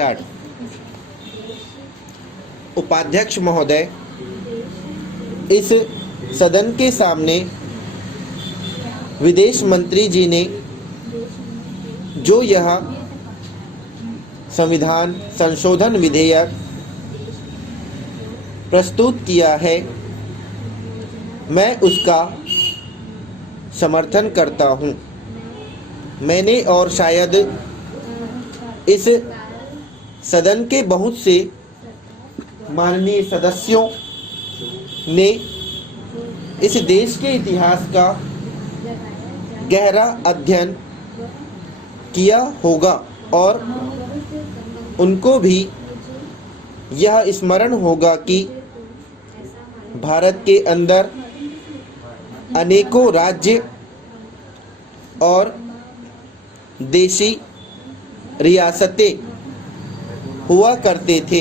Start. उपाध्यक्ष महोदय, इस सदन के सामने विदेश मंत्री जी ने जो यह संविधान संशोधन विधेयक प्रस्तुत किया है, मैं उसका समर्थन करता हूं। मैंने और शायद इस सदन के बहुत से माननीय सदस्यों ने इस देश के इतिहास का गहरा अध्ययन किया होगा और उनको भी यह स्मरण होगा कि भारत के अंदर अनेकों राज्य और देशी रियासतें हुआ करते थे।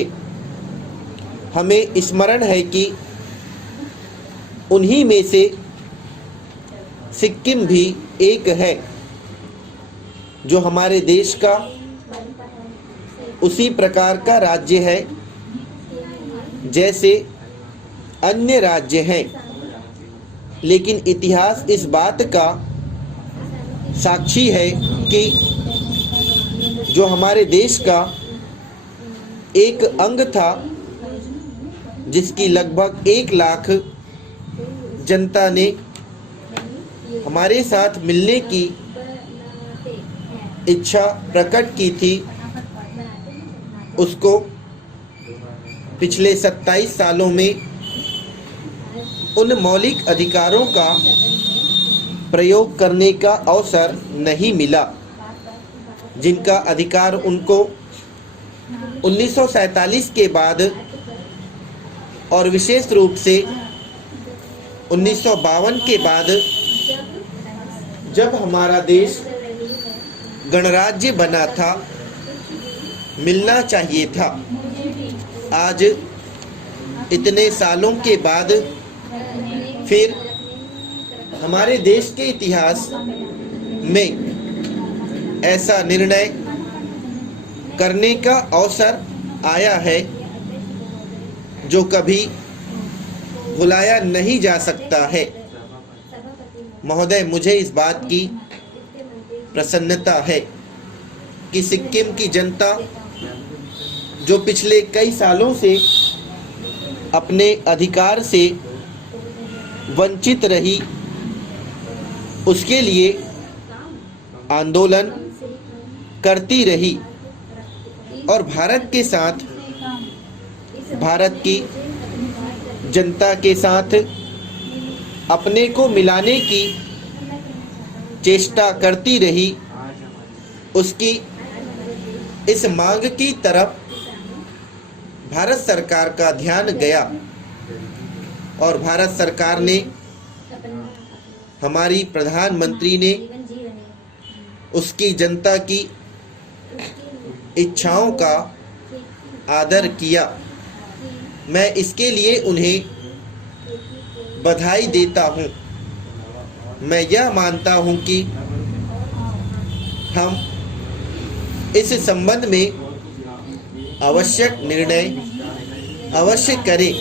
हमें स्मरण है कि उन्हीं में से सिक्किम भी एक है, जो हमारे देश का उसी प्रकार का राज्य है जैसे अन्य राज्य हैं। लेकिन इतिहास इस बात का साक्षी है कि जो हमारे देश का एक अंग था, जिसकी लगभग 1 लाख जनता ने हमारे साथ मिलने की इच्छा प्रकट की थी, उसको पिछले 27 सालों में उन मौलिक अधिकारों का प्रयोग करने का अवसर नहीं मिला, जिनका अधिकार उनको 1947 के बाद और विशेष रूप से 1952 के बाद, जब हमारा देश गणराज्य बना था, मिलना चाहिए था। आज इतने सालों के बाद फिर हमारे देश के इतिहास में ऐसा निर्णय करने का अवसर आया है जो कभी भुलाया नहीं जा सकता है। महोदय, मुझे इस बात की प्रसन्नता है कि सिक्किम की जनता, जो पिछले कई सालों से अपने अधिकार से वंचित रही, उसके लिए आंदोलन करती रही और भारत के साथ, भारत की जनता के साथ अपने को मिलाने की चेष्टा करती रही। उसकी इस मांग की तरफ भारत सरकार का ध्यान गया और भारत सरकार ने, हमारी प्रधानमंत्री ने उसकी जनता की इच्छाओं का आदर किया। मैं इसके लिए उन्हें बधाई देता हूं। मैं यह मानता हूं कि हम इस संबंध में आवश्यक निर्णय अवश्य करें।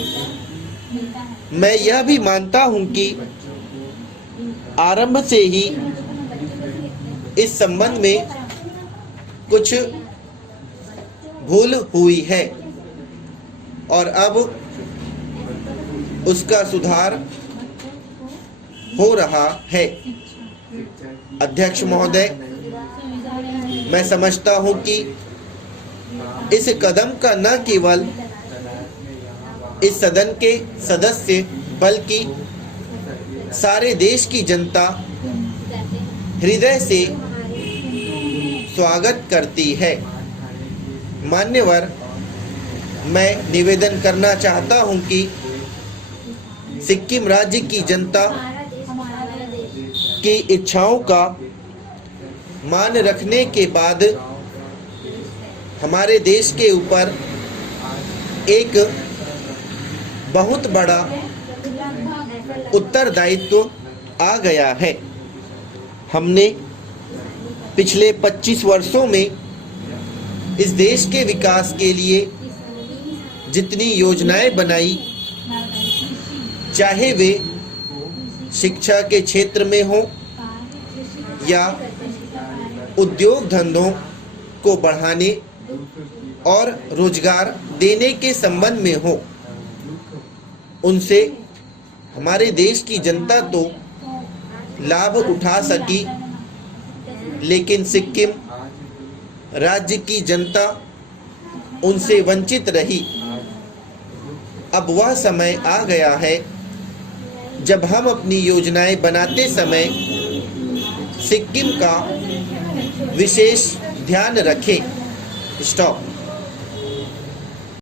मैं यह भी मानता हूं कि आरंभ से ही इस संबंध में कुछ भूल हुई है और अब उसका सुधार हो रहा है। अध्यक्ष महोदय, मैं समझता हूं कि इस कदम का न केवल इस सदन के सदस्य बल्कि सारे देश की जनता हृदय से स्वागत करती है। मान्यवर, मैं निवेदन करना चाहता हूं कि सिक्किम राज्य की जनता की इच्छाओं का मान रखने के बाद हमारे देश के ऊपर एक बहुत बड़ा उत्तरदायित्व आ गया है। हमने पिछले 25 वर्षों में इस देश के विकास के लिए जितनी योजनाएं बनाई, चाहे वे शिक्षा के क्षेत्र में हो या उद्योग धंधों को बढ़ाने और रोजगार देने के संबंध में हो, उनसे हमारे देश की जनता तो लाभ उठा सकी, लेकिन सिक्किम राज्य की जनता उनसे वंचित रही। अब वह समय आ गया है जब हम अपनी योजनाएं बनाते समय सिक्किम का विशेष ध्यान रखें। स्टॉप।